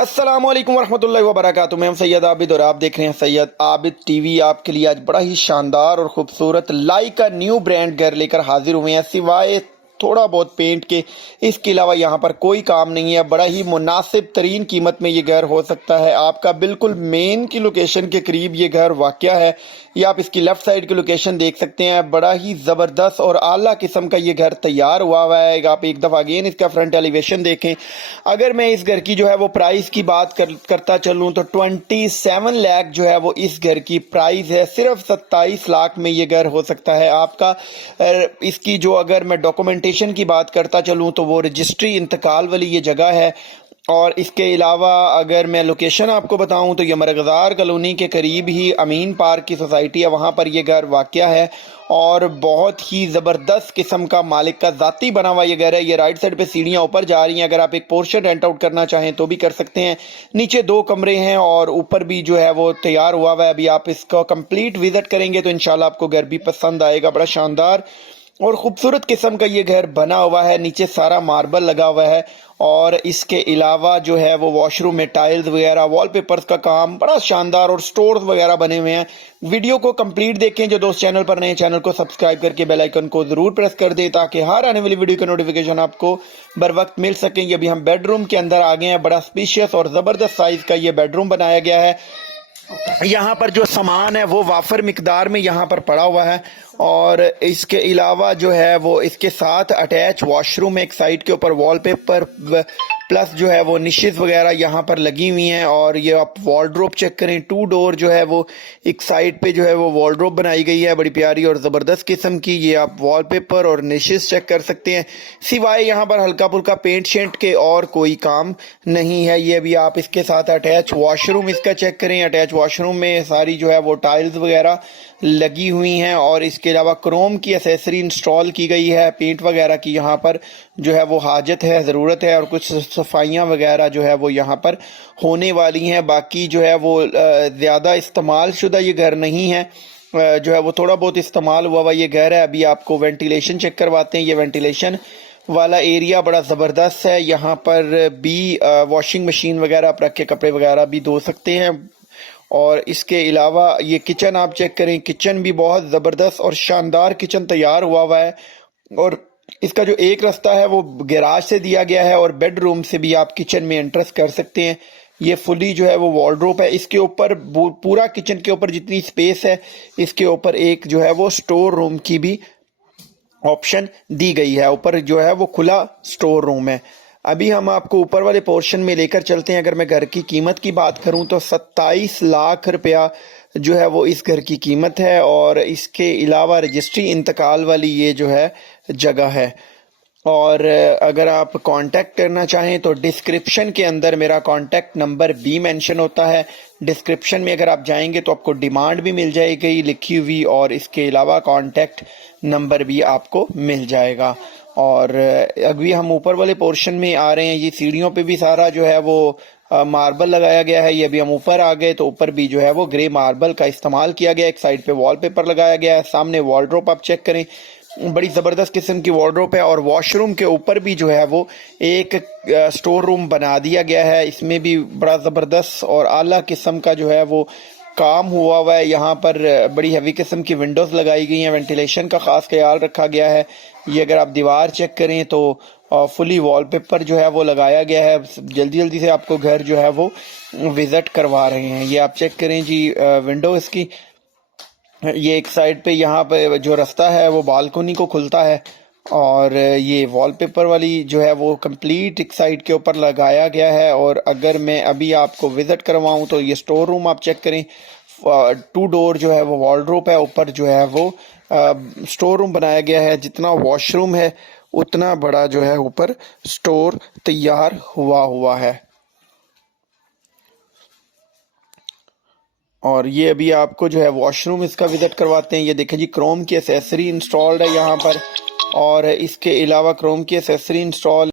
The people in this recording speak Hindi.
अस्सलाम वालेकुम वरहमतुल्लाहि वबरकातुहू। मैं हम सैयद आबिद और आप देख रहे हैं सैयद आबिद टीवी। आपके लिए आज बड़ा ही शानदार और खूबसूरत लाइका न्यू ब्रांड घर लेकर हाजिर हुए हैं। सिवाय थोड़ा बहुत पेंट के, इसके अलावा यहाँ पर कोई काम नहीं है। बड़ा ही मुनासिब तरीन कीमत में ये घर हो सकता है आपका। बिल्कुल मेन की लोकेशन के करीब ये घर वाक़या है। ये आप इसकी लेफ्ट साइड की लोकेशन देख सकते हैं। बड़ा ही ज़बरदस्त और आला किस्म का ये घर तैयार हुआ है। आप एक दफ़ा अगेन इसका फ्रंट एलिवेशन देखें। अगर मैं इस घर की जो है वो प्राइस की बात करता चलूँ तो 27 लाख जो है वो इस घर की प्राइस है। सिर्फ 27 लाख में ये घर हो सकता है आपका। इसकी जो अगर मैं डॉक्यूमेंटेशन की बात करता चलूँ तो वो रजिस्ट्री इंतकाल वाली ये जगह है। और इसके अलावा अगर मैं लोकेशन आपको बताऊं तो ये मरगज़ार कॉलोनी के करीब ही अमीन पार्क की सोसाइटी है, वहाँ पर ये घर वाक़या है। और बहुत ही ज़बरदस्त किस्म का मालिक का ज़ाती बना हुआ ये घर है। ये राइट साइड पे सीढ़ियाँ ऊपर जा रही हैं। अगर आप एक पोर्शन रेंट आउट करना चाहें तो भी कर सकते हैं। नीचे 2 कमरे हैं और ऊपर भी जो है वो तैयार हुआ है। अभी आप इसको कंप्लीट विजिट करेंगे तो इंशाल्लाह आपको घर भी पसंद आएगा। बड़ा शानदार और खूबसूरत किस्म का ये घर बना हुआ है। नीचे सारा मार्बल लगा हुआ है और इसके अलावा जो है वो वॉशरूम में टाइल्स वगैरह, वॉलपेपर्स का काम बड़ा शानदार और स्टोर्स वगैरह बने हुए हैं। वीडियो को कंप्लीट देखें। जो दोस्त चैनल पर नए, चैनल को सब्सक्राइब करके बेल आइकन को जरूर प्रेस कर दें ताकि हर आने वाली वीडियो का नोटिफिकेशन आपको बर वक्त मिल सके। ये अभी हम बेडरूम के अंदर आ गए हैं। बड़ा स्पेशियस और ज़बरदस्त साइज का ये बेडरूम बनाया गया है। यहाँ पर जो सामान है वो वाफर मिकदार में यहाँ पर पड़ा हुआ है। और इसके अलावा जो है वो इसके साथ अटैच वॉशरूम एक साइड के ऊपर वॉलपेपर प्लस जो है वो निशेज वगैरह यहाँ पर लगी हुई हैं। और ये आप वॉलड्रोब चेक करें, 2 डोर जो है वो एक साइड पे जो है वो वॉलड्रोब बनाई गई है बड़ी प्यारी और ज़बरदस्त किस्म की। ये आप वॉलपेपर और निशेज चेक कर सकते हैं। सिवाय यहाँ पर हल्का फुल्का पेंट शेंट के और कोई काम नहीं है। ये भी आप इसके साथ अटैच वॉशरूम इसका चेक करें। अटैच वॉशरूम में सारी जो है वो टाइल्स वगैरह लगी हुई हैं और इसके अलावा क्रोम की एसेसरी इंस्टॉल की गई है। पेंट वगैरह की यहाँ पर जो है वो हाजत है, ज़रूरत है और कुछ सफाइयाँ वगैरह जो है वो यहाँ पर होने वाली हैं। बाकी जो है वो ज़्यादा इस्तेमाल शुदा ये घर नहीं है। जो है वो थोड़ा बहुत इस्तेमाल हुआ हुआ ये घर है। अभी आपको वेंटिलेशन चेक करवाते हैं। ये वेंटिलेशन वाला एरिया बड़ा ज़बरदस्त है। यहाँ पर भी वॉशिंग मशीन वगैरह आप रख के कपड़े वगैरह भी धो सकते हैं। और इसके अलावा ये किचन आप चेक करें। किचन भी बहुत ज़बरदस्त और शानदार किचन तैयार हुआ है। और इसका जो एक रास्ता है वो गैराज से दिया गया है और बेडरूम से भी आप किचन में एंट्रेंस कर सकते हैं। ये फुली जो है वो वॉलड्रोब है। इसके ऊपर पूरा किचन के ऊपर जितनी स्पेस है इसके ऊपर एक जो है वो स्टोर रूम की भी ऑप्शन दी गई है। ऊपर जो है वो खुला स्टोर रूम है। अभी हम आपको ऊपर वाले पोर्शन में लेकर चलते हैं। अगर मैं घर की कीमत की बात करूं तो 27 लाख रुपया जो है वो इस घर की कीमत है। और इसके अलावा रजिस्ट्री इंतकाल वाली ये जो है जगह है। और अगर आप कांटेक्ट करना चाहें तो डिस्क्रिप्शन के अंदर मेरा कांटेक्ट नंबर भी मेंशन होता है। डिस्क्रिप्शन में अगर आप जाएंगे तो आपको डिमांड भी मिल जाएगी लिखी हुई और इसके अलावा कांटेक्ट नंबर भी आपको मिल जाएगा। और अभी हम ऊपर वाले पोर्शन में आ रहे हैं। ये सीढ़ियों पे भी सारा जो है वो मार्बल लगाया गया है। ये अभी हम ऊपर आ गए तो ऊपर भी जो है वो ग्रे मार्बल का इस्तेमाल किया गया है। एक साइड पे वॉलपेपर लगाया गया है। सामने वॉलड्रोब आप चेक करें, बड़ी ज़बरदस्त किस्म की वॉलड्रोब है। और वॉशरूम के ऊपर भी जो है वो एक स्टोर रूम बना दिया गया है। इसमें भी बड़ा ज़बरदस्त और आला किस्म का जो है वो काम हुआ है। यहाँ पर बड़ी हेवी किस्म की विंडोज़ लगाई गई हैं। वेंटिलेशन का ख़ास ख्याल रखा गया है। ये अगर आप दीवार चेक करें तो फुली वॉलपेपर जो है वो लगाया गया है। जल्दी जल्दी से आपको घर जो है वो विज़िट करवा रहे हैं। ये आप चेक करें जी, विंडो इसकी ये एक साइड पे यहाँ पे जो रास्ता है वो बालकोनी को खुलता है। और ये वॉलपेपर वाली जो है वो कंप्लीट एक साइड के ऊपर लगाया गया है। और अगर मैं अभी आपको विजिट करवाऊँ तो ये स्टोर रूम आप चेक करें। 2 डोर जो है वो वॉलड्रोब है। ऊपर जो है वो स्टोर रूम बनाया गया है। जितना वॉशरूम है उतना बड़ा जो है ऊपर स्टोर तैयार हुआ है। और ये अभी आपको जो है वॉशरूम इसका विजिट करवाते हैं। ये देखें जी, क्रोम की एसेसरी इंस्टॉल्ड है यहाँ पर। और इसके अलावा क्रोम की एसेसरी इंस्टॉल